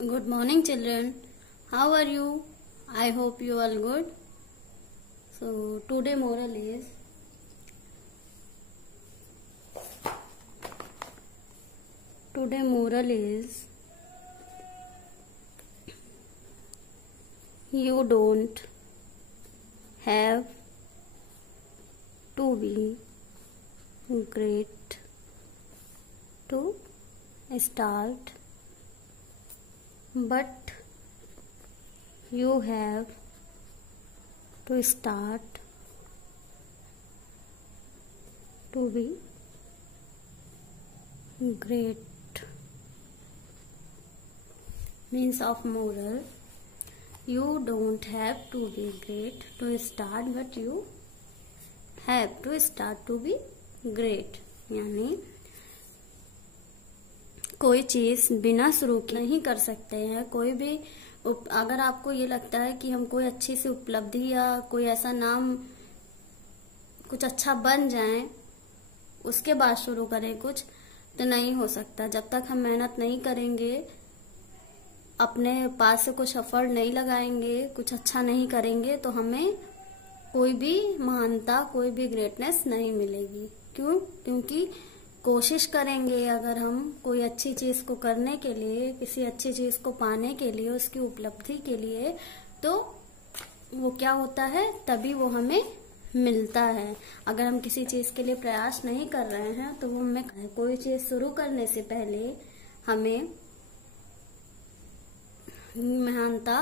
Good morning, children. How are you? I hope you all good. So today moral is you don't have to be great to start, but you have to start to be great. Means of moral, you don't have to be great to start, but you have to start to be great. यानी कोई चीज बिना शुरू के नहीं कर सकते हैं। कोई भी अगर आपको ये लगता है कि हम कोई अच्छी सी उपलब्धि या कोई ऐसा नाम कुछ अच्छा बन जाए उसके बाद शुरू करें कुछ, तो नहीं हो सकता। जब तक हम मेहनत नहीं करेंगे, अपने पास से कुछ एफर्ट नहीं लगाएंगे, कुछ अच्छा नहीं करेंगे, तो हमें कोई भी महानता, कोई भी ग्रेटनेस नहीं मिलेगी। क्यों? क्योंकि कोशिश करेंगे अगर हम कोई अच्छी चीज को करने के लिए, किसी अच्छी चीज को पाने के लिए, उसकी उपलब्धि के लिए, तो वो क्या होता है, तभी वो हमें मिलता है। अगर हम किसी चीज के लिए प्रयास नहीं कर रहे हैं तो वो हमें, कोई चीज शुरू करने से पहले हमें महानता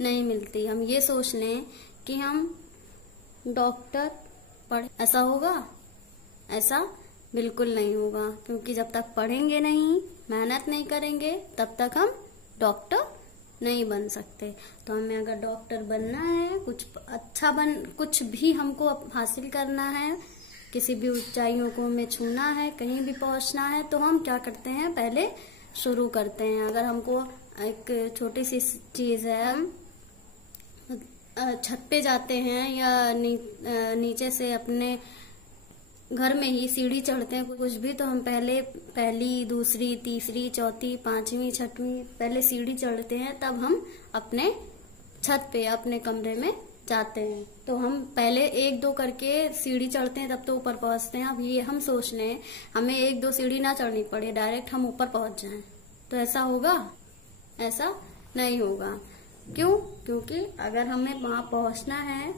नहीं मिलती। हम ये सोच लें कि हम डॉक्टर पढ़े, ऐसा होगा? ऐसा बिल्कुल नहीं होगा, क्योंकि जब तक पढ़ेंगे नहीं, मेहनत नहीं करेंगे, तब तक हम डॉक्टर नहीं बन सकते। तो हमें अगर डॉक्टर बनना है, कुछ भी हमको हासिल करना है, किसी भी ऊंचाइयों को हमें छूना है, कहीं भी पहुंचना है, तो हम क्या करते हैं, पहले शुरू करते हैं। अगर हमको एक छोटी सी चीज है, हम छत पे जाते हैं या नीचे से अपने घर में ही सीढ़ी चढ़ते हैं कुछ भी, तो हम पहली, दूसरी, तीसरी, चौथी, पांचवी, छठवीं पहले सीढ़ी चढ़ते हैं, तब हम अपने छत पे, अपने कमरे में जाते हैं। तो हम पहले 1-2 करके सीढ़ी चढ़ते हैं, तब तो ऊपर पहुंचते हैं। अब ये हम सोच लें हमें 1-2 सीढ़ी ना चढ़नी पड़े, डायरेक्ट हम ऊपर पहुंच जाएं, तो ऐसा होगा? ऐसा नहीं होगा। क्यों? क्योंकि अगर हमें वहां पहुंचना है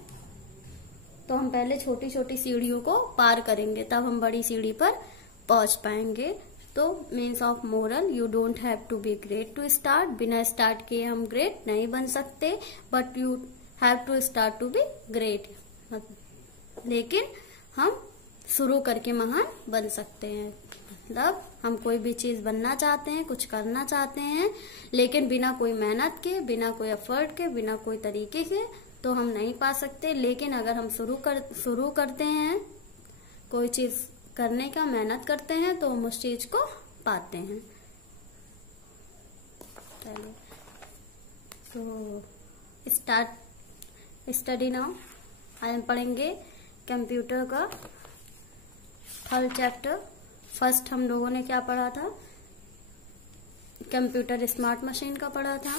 तो हम पहले छोटी छोटी सीढ़ियों को पार करेंगे, तब हम बड़ी सीढ़ी पर पहुंच पाएंगे। तो means of moral, you don't have to be great to start. बिना स्टार्ट किए हम ग्रेट नहीं बन सकते, but you have to start to be great. लेकिन हम शुरू करके महान बन सकते हैं। मतलब हम कोई भी चीज बनना चाहते हैं, कुछ करना चाहते हैं, लेकिन बिना कोई मेहनत के, बिना कोई एफर्ट के, बिना कोई तरीके के, तो हम नहीं पा सकते। लेकिन अगर हम शुरू करते हैं कोई चीज करने का, मेहनत करते हैं, तो हम उस चीज को पाते हैं। चलिए, तो स्टडी नाउ। आज हम पढ़ेंगे कंप्यूटर का 3rd चैप्टर। फर्स्ट हम लोगों ने क्या पढ़ा था? कंप्यूटर स्मार्ट मशीन का पढ़ा था।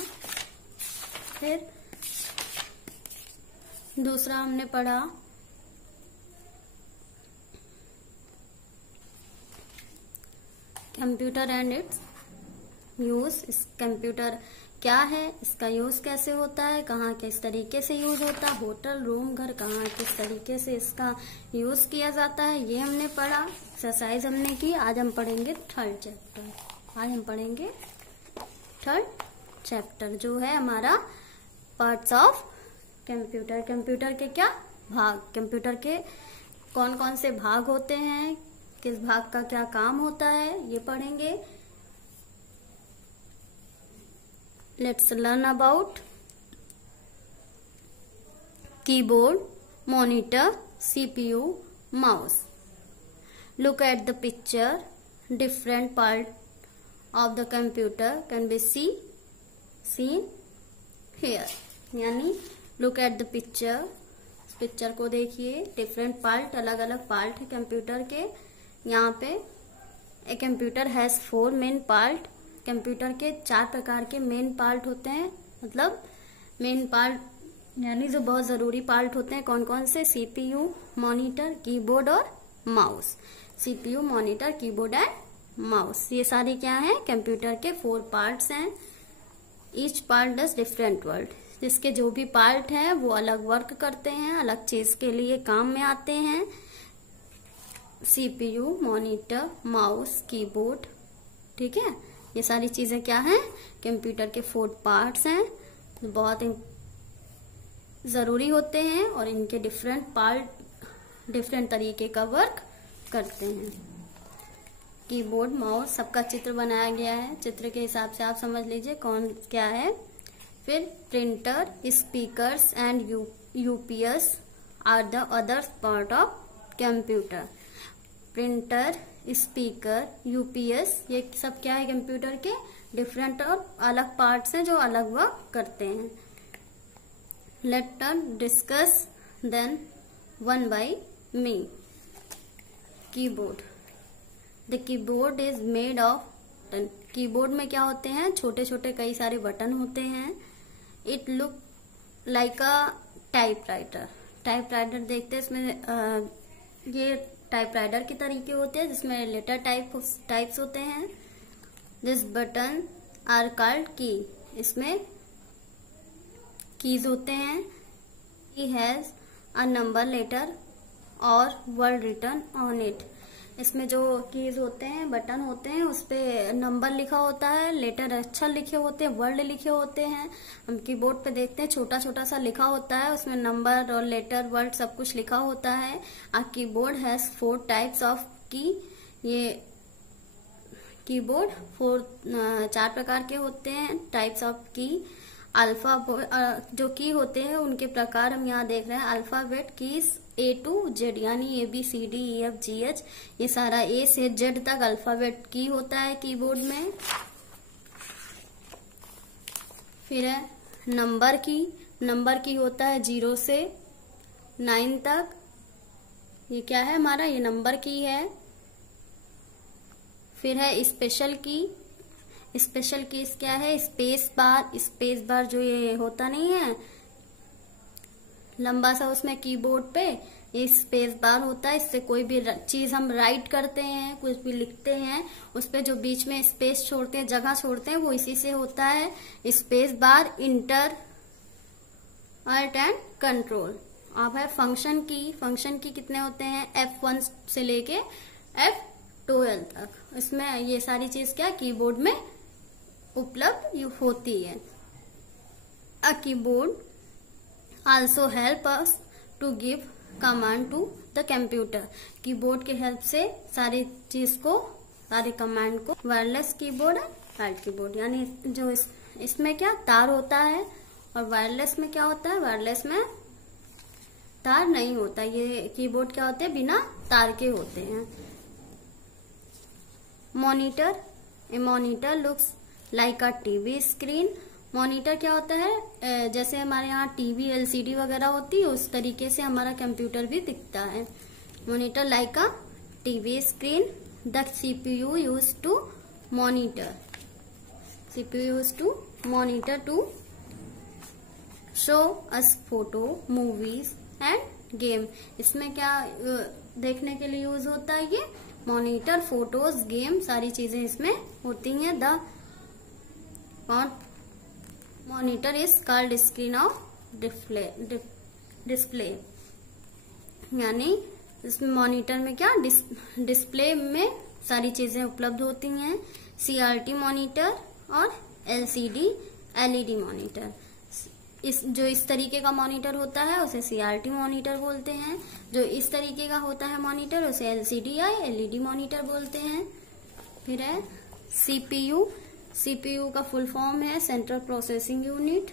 फिर दूसरा हमने पढ़ा कंप्यूटर एंड इट्स यूज। इस कंप्यूटर क्या है, इसका यूज कैसे होता है, कहाँ किस तरीके से यूज होता है, होटल, रूम, घर, कहाँ किस तरीके से इसका यूज किया जाता है, ये हमने पढ़ा। एक्सरसाइज हमने की। आज हम पढ़ेंगे 3rd चैप्टर। आज हम पढ़ेंगे 3rd चैप्टर, जो है हमारा पार्ट्स ऑफ कंप्यूटर। कंप्यूटर के क्या भाग, कंप्यूटर के कौन कौन से भाग होते हैं, किस भाग का क्या काम होता है, ये पढ़ेंगे। Let's learn about keyboard, monitor, CPU, mouse. Look at the picture. Different part of the computer can be seen here. यानी look at the picture. Picture को देखिए। डिफरेंट पार्ट, अलग अलग पार्ट है कंप्यूटर के। यहाँ पे a computer has 4 main part computer के 4 प्रकार के मेन पार्ट होते हैं, मतलब मेन पार्ट यानी जो बहुत जरूरी पार्ट होते हैं। कौन कौन से? CPU, मॉनिटर, कीबोर्ड और mouse. CPU, monitor, keyboard and mouse, ये सारे क्या हैं? कंप्यूटर के 4 पार्ट्स हैं। Each part does different work, जिसके जो भी पार्ट हैं वो अलग वर्क करते हैं, अलग चीज के लिए काम में आते हैं। CPU, मॉनिटर, माउस, कीबोर्ड, ठीक है, ये सारी चीजें क्या हैं? कंप्यूटर के 4 पार्ट्स हैं, बहुत जरूरी होते हैं और इनके डिफरेंट पार्ट डिफरेंट तरीके का वर्क करते हैं। कीबोर्ड, माउस, सबका चित्र बनाया गया है, चित्र के हिसाब से आप समझ लीजिए कौन क्या है। फिर printer, speakers and UPS are the other part of computer. Printer, speaker, UPS, ये सब क्या है? कंप्यूटर के डिफरेंट और अलग पार्ट्स हैं जो अलग वर्क करते हैं। Let us discuss then one by me. Keyboard, the keyboard is made of, keyboard में क्या होते हैं? छोटे छोटे कई सारे बटन होते हैं। It look like a typewriter. Typewriter देखते हैं इसमें ये टाइपराइटर के तरीके होते हैं जिसमें लेटर टाइप्स होते हैं। दिस बटन आर कॉल्ड की, इसमें कीज होते हैं। He has a number, letter और वर्ड रिटन ऑन इट। इसमें जो कीज होते हैं, बटन होते हैं, उस पे नंबर लिखा होता है, लेटर अक्षर लिखे होते हैं, वर्ड लिखे होते हैं। हम कीबोर्ड पे देखते हैं छोटा छोटा सा लिखा होता है, उसमें नंबर और लेटर वर्ड सब कुछ लिखा होता है। आ कीबोर्ड हैज 4 टाइप्स ऑफ की। ये कीबोर्ड 4 प्रकार के होते हैं, टाइप्स ऑफ की। अल्फा जो की होते हैं उनके प्रकार हम यहाँ देख रहे हैं। Alphabet keys A to Z, यानी ABCDEFGH, ये सारा A से Z तक अल्फाबेट की होता है कीबोर्ड में। फिर है नंबर की। नंबर की होता है 0 से 9 तक। ये क्या है हमारा? ये नंबर की है। फिर है स्पेशल की। स्पेशल कीज क्या है? स्पेस बार। स्पेस बार जो ये होता नहीं है लंबा सा, उसमें कीबोर्ड पे ये स्पेस बार होता है। इससे कोई भी चीज हम राइट करते हैं, कुछ भी लिखते हैं, उस पे जो बीच में स्पेस छोड़ते हैं, जगह छोड़ते हैं, वो इसी से होता है space bar. Enter, alt and control. अब है फंक्शन की। फंक्शन की कितने होते हैं? F1 से लेके F12 तक। इसमें ये सारी चीज क्या कीबोर्ड में उपलब्ध होती है। A keyboard also help us to give command to the computer। Keyboard के हेल्प से सारी चीज को, सारे कमांड को। वायरलेस कीबोर्ड है वायर्ड कीबोर्ड, यानी जो इसमें क्या तार होता है, और वायरलेस में क्या होता है? वायरलेस में तार नहीं होता। ये कीबोर्ड क्या होते हैं? बिना तार के होते हैं। Monitor, A monitor looks like a TV screen. Monitor क्या होता है? जैसे हमारे यहाँ टीवी LCD वगैरह होती है, उस तरीके से हमारा कंप्यूटर भी दिखता है। Monitor like a TV screen. The CPU use to monitor. CPU use to monitor to show us photo, movies and game. इसमें क्या देखने के लिए यूज होता है? ये मॉनिटर, फोटोज, गेम, सारी चीजें इसमें होती हैं। The monitor is called screen of display, यानी इसमें मॉनिटर में क्या डिस्प्ले में सारी चीजें उपलब्ध होती हैं। CRT मॉनिटर और LCD LED मॉनिटर। जो इस तरीके का मॉनिटर होता है उसे CRT मॉनिटर बोलते हैं। जो इस तरीके का होता है मॉनिटर उसे LCD या LED मॉनिटर बोलते हैं। फिर है CPU। CPU का फुल फॉर्म है central processing unit.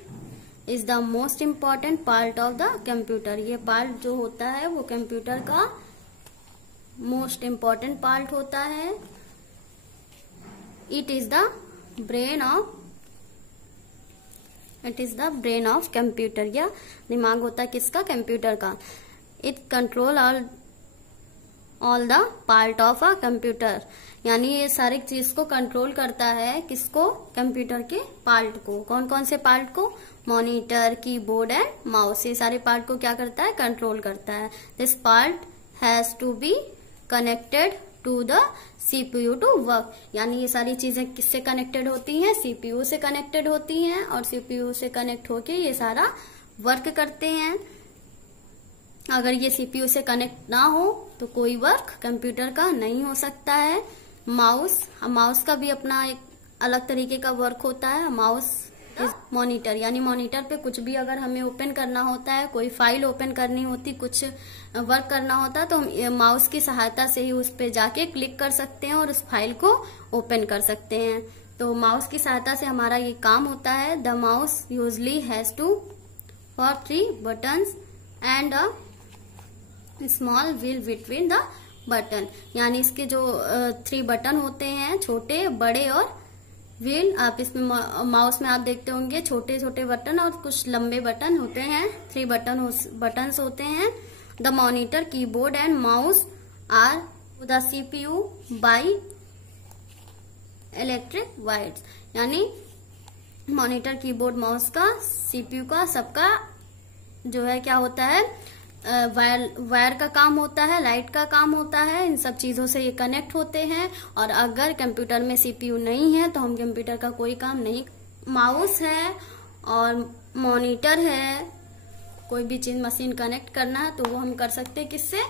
Is the most important part of the computer. ये पार्ट जो होता है वो कंप्यूटर का मोस्ट इम्पॉर्टेंट पार्ट होता है। It is the brain of computer, या दिमाग होता है किसका? कंप्यूटर का। It control all all the part of a computer, यानी ये सारी चीज को कंट्रोल करता है, किसको, कंप्यूटर के पार्ट को। कौन कौन से पार्ट को, मॉनिटर, कीबोर्ड एंड माउस, ये सारे पार्ट को क्या करता है, कंट्रोल करता है। This part has to be connected to the CPU to work, यानी ये सारी चीजें किससे कनेक्टेड होती हैं, सीपीयू से कनेक्टेड होती हैं, और सीपीयू से कनेक्ट होके ये सारा वर्क करते हैं। अगर ये सीपीयू से कनेक्ट ना हो तो कोई वर्क कंप्यूटर का नहीं हो सकता है। माउस का भी अपना एक अलग तरीके का वर्क होता है। माउस मॉनिटर, यानी मॉनिटर पे कुछ भी अगर हमें ओपन करना होता है, कोई फाइल ओपन करनी होती, कुछ वर्क करना होता है, तो हम माउस की सहायता से ही उस पे जाके क्लिक कर सकते हैं और उस फाइल को ओपन कर सकते हैं। तो माउस की सहायता से हमारा ये काम होता है। The mouse usually has two for 3 buttons and a small wheel between the button, यानी इसके जो 3 बटन होते हैं, छोटे, बड़े और व्हील। आप इसमें माउस में आप देखते होंगे छोटे छोटे बटन और कुछ लंबे बटन होते हैं। 3 बटन्स होते हैं। The monitor, keyboard and mouse are the CPU by electric wires, यानी मॉनिटर, कीबोर्ड, माउस का, सीपीयू का, सबका जो है क्या होता है, वायर का काम होता है, लाइट का काम होता है। इन सब चीजों से ये कनेक्ट होते हैं। और अगर कंप्यूटर में सीपीयू नहीं है तो हम कंप्यूटर का कोई काम नहीं। माउस है और मॉनिटर है, कोई भी चीज मशीन कनेक्ट करना है तो वो हम कर सकते हैं किससे,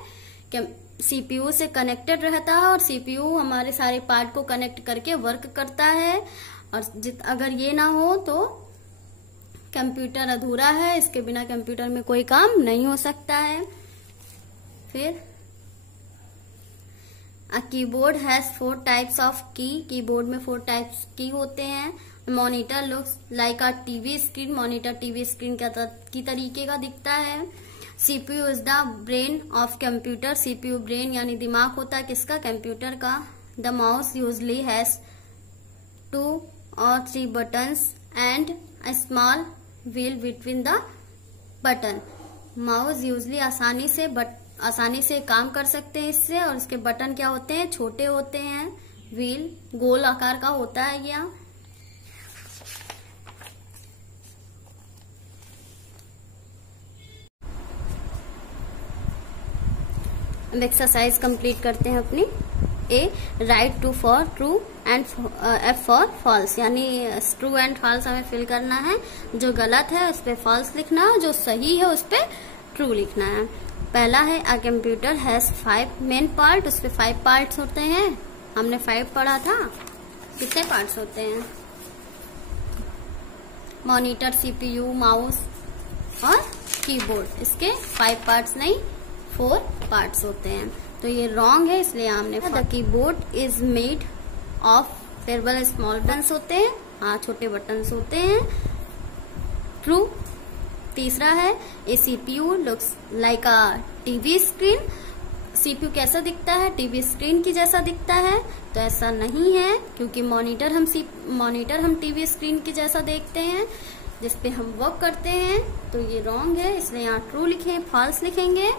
सीपीयू से कनेक्टेड रहता है। और सीपीयू हमारे सारे पार्ट को कनेक्ट करके वर्क करता है। और अगर ये ना हो तो कंप्यूटर अधूरा है, इसके बिना कंप्यूटर में कोई काम नहीं हो सकता है। फिर a keyboard has 4 types of की, कीबोर्ड में 4 टाइप्स की होते हैं। Monitor looks like a TV screen, monitor TV screen की तरीके का दिखता है। CPU is the brain of computer, CPU brain यानी दिमाग होता है किसका, कंप्यूटर का। The mouse usually has 2 or 3 buttons and a small wheel between the button. Mouse usually आसानी से काम कर सकते हैं इससे, और इसके बटन क्या होते हैं, छोटे होते हैं। व्हील गोल आकार का होता है यह। अब एक्सरसाइज कंप्लीट करते हैं अपनी। A, write T for true and F for false, यानी ट्रू एंड फॉल्स हमें फिल करना है। जो गलत है उस पे फॉल्स लिखना है, जो सही है उस पे ट्रू लिखना है। पहला है a computer has 5 main part, उस पे 5 पार्ट्स होते हैं। हमने 5 पढ़ा था। कितने पार्ट्स होते हैं, मॉनिटर, सीपीयू, माउस और कीबोर्ड, इसके 5 पार्ट्स नहीं 4 पार्ट्स होते हैं। तो ये रॉन्ग है, इसलिए हमने the keyboard is made of several small buttons होते हैं, हाँ छोटे बटन्स होते हैं। ट्रू। तीसरा है A CPU looks like a TV screen, CPU कैसा दिखता है, टीवी स्क्रीन की जैसा दिखता है। तो ऐसा नहीं है, क्योंकि मॉनिटर हम टीवी स्क्रीन की जैसा देखते हैं जिसपे हम वर्क करते हैं। तो ये रॉन्ग है, इसलिए यहाँ ट्रू लिखें, फॉल्स लिखेंगे।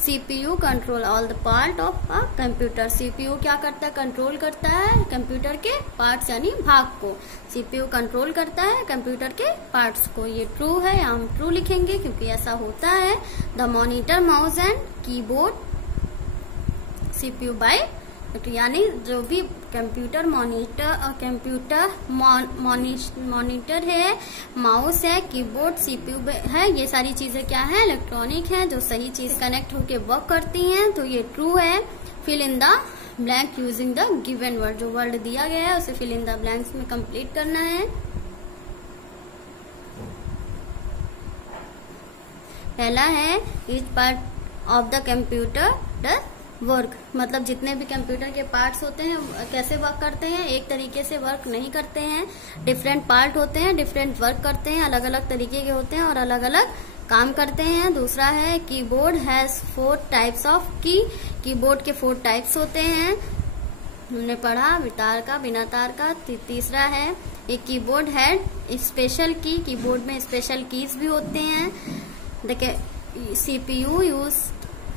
CPU control all the part of a computer, CPU क्या करता है, कंट्रोल करता है कंप्यूटर के पार्ट्स यानी भाग को। सीपीयू कंट्रोल करता है कंप्यूटर के पार्ट्स को। ये ट्रू है, यहाँ हम ट्रू लिखेंगे क्योंकि ऐसा होता है। The monitor, mouse and keyboard CPU by, यानी जो भी कंप्यूटर मॉनिटर है, माउस है, कीबोर्ड, सीपीयू है, ये सारी चीजें क्या है, इलेक्ट्रॉनिक है, जो सही चीज कनेक्ट होके वर्क करती हैं। तो ये ट्रू है। Fill in the blank using the given word, जो वर्ड दिया गया है उसे फिल इन द ब्लैंक्स में कंप्लीट करना है। पहला है each part of the computer does work, मतलब जितने भी कंप्यूटर के पार्ट्स होते हैं कैसे वर्क करते हैं, एक तरीके से वर्क नहीं करते हैं। डिफरेंट पार्ट होते हैं, डिफरेंट वर्क करते हैं, अलग अलग तरीके के होते हैं और अलग अलग काम करते हैं। दूसरा है कीबोर्ड हैज 4 टाइप्स ऑफ की, कीबोर्ड के 4 टाइप्स होते हैं, हमने पढ़ा, तार का, बिना तार का। तीसरा है एक कीबोर्ड है स्पेशल की, कीबोर्ड में स्पेशल कीज भी होते हैं। देखिए CPU use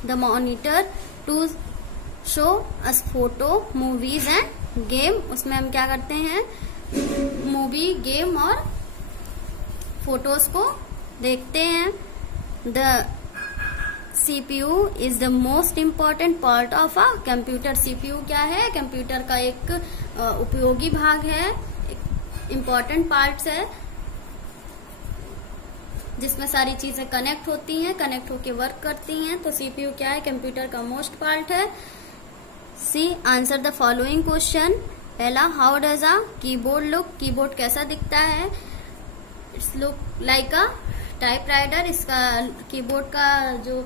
the monitor to show us photo movies and game. उसमें हम क्या करते हैं, मूवी, गेम और फोटोज को देखते हैं। The CPU is the most important part of a computer. CPU क्या है, कंप्यूटर का एक उपयोगी भाग है, इम्पॉर्टेंट पार्ट्स है, जिसमें सारी चीजें कनेक्ट होती हैं, कनेक्ट होके वर्क करती हैं। तो CPU क्या है, कंप्यूटर का मोस्ट पार्ट है। See answer the following question. पहला, how does a keyboard look. Keyboard कैसा दिखता है? It's look like a typewriter. इसका कीबोर्ड का जो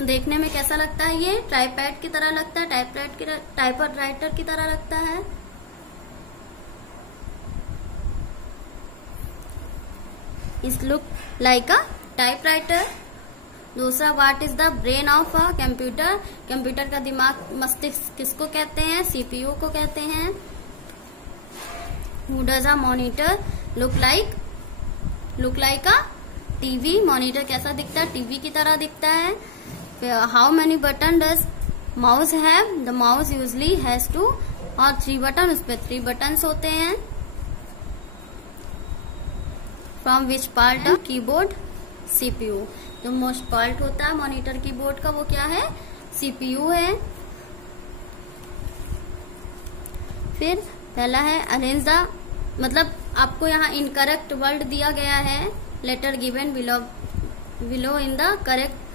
देखने में कैसा लगता है, ये टाइपपैड की तरह लगता है, टाइपराइटर की तरह लगता है। इस लुक लाइक अ टाइपराइटर। दूसरा, what is the brain of a computer. Computer का दिमाग, मस्तिष्क किसको कहते हैं? CPU को कहते हैं। Who does a monitor look like a TV. Monitor कैसा दिखता है? टीवी की तरह दिखता है। How many button does mouse have. The mouse usually has 2 और 3 बटन। उस पर 3 बटन्स होते हैं। From which part of keyboard? CPU। जो मोस्ट पार्ट होता है मॉनिटर कीबोर्ड का, वो क्या है? CPU है। फिर पहला है अरेंज द, मतलब आपको यहाँ इनकरेक्ट वर्ड दिया गया है। Letter given below in the correct,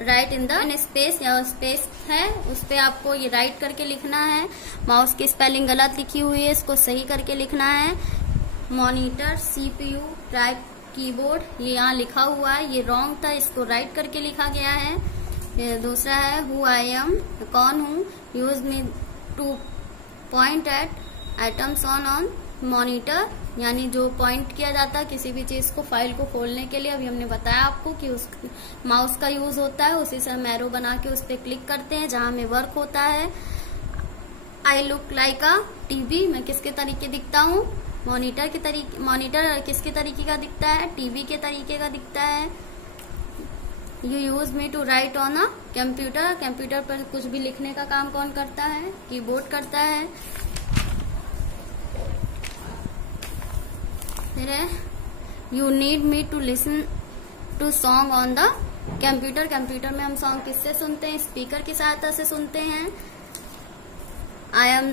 write in the space, या स्पेस है उस पे आपको ये राइट करके लिखना है। माउस की स्पेलिंग गलत लिखी हुई है, इसको सही करके लिखना है। मॉनिटर, CPU, टाइप कीबोर्ड, ये यहाँ लिखा हुआ है, ये रॉन्ग था, इसको राइट करके लिखा गया है। दूसरा है हु आई एम, कौन हूँ। Use me to point at items on monitor, यानी जो पॉइंट किया जाता है किसी भी चीज को, फाइल को खोलने के लिए। अभी हमने बताया आपको कि उस माउस का यूज होता है, उसी से हम एरो बना के उस पर क्लिक करते हैं जहां हमें वर्क होता है। I look like a TV, मैं किसके तरीके दिखता हूँ? मॉनिटर के तरीके। मॉनिटर किसके तरीके का दिखता है? टीवी के तरीके का दिखता है। You use me to write on a computer. Computer पर कुछ भी लिखने का काम कौन करता है? कीबोर्ड करता है। फिर है you need me to listen to song on the computer. Computer में हम सॉन्ग किससे सुनते हैं? स्पीकर की सहायता से सुनते हैं। I am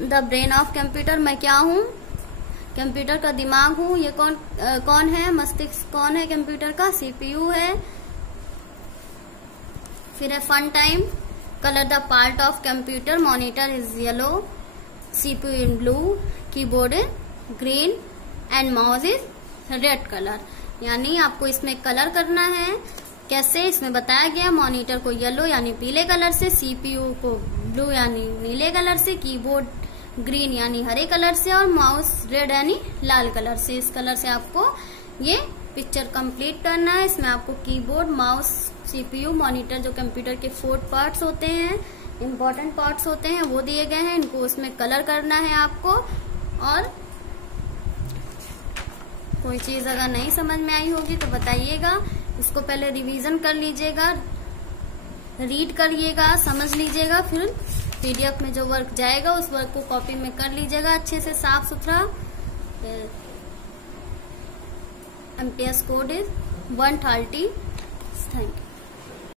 the brain of computer, मैं क्या हूँ? कंप्यूटर का दिमाग हूँ। ये कौन है? मस्तिष्क कौन है कंप्यूटर का? CPU है। फिर है fun time. Colour the part of computer. Monitor is yellow, CPU in blue, keyboard in green and mouse is red colour. यानी आपको इसमें कलर करना है। कैसे? इसमें बताया गया, मॉनिटर को येलो यानी पीले कलर से, CPU को ब्लू यानी नीले कलर से, कीबोर्ड ग्रीन यानी हरे कलर से, और माउस रेड यानी लाल कलर से। इस कलर से आपको ये पिक्चर कंप्लीट करना है। इसमें आपको कीबोर्ड, माउस, CPU, मॉनिटर, जो कंप्यूटर के 4 पार्ट्स होते हैं, इम्पोर्टेंट पार्ट्स होते हैं, वो दिए गए हैं। इनको उसमें कलर करना है आपको। और कोई चीज अगर नहीं समझ में आई होगी तो बताइएगा। इसको पहले रिवीजन कर लीजिएगा, रीड करिएगा, समझ लीजिएगा। फिर PDF में जो वर्क जाएगा उस वर्क को कॉपी में कर लीजिएगा अच्छे से, साफ सुथरा। MPS code is 130। Thank you.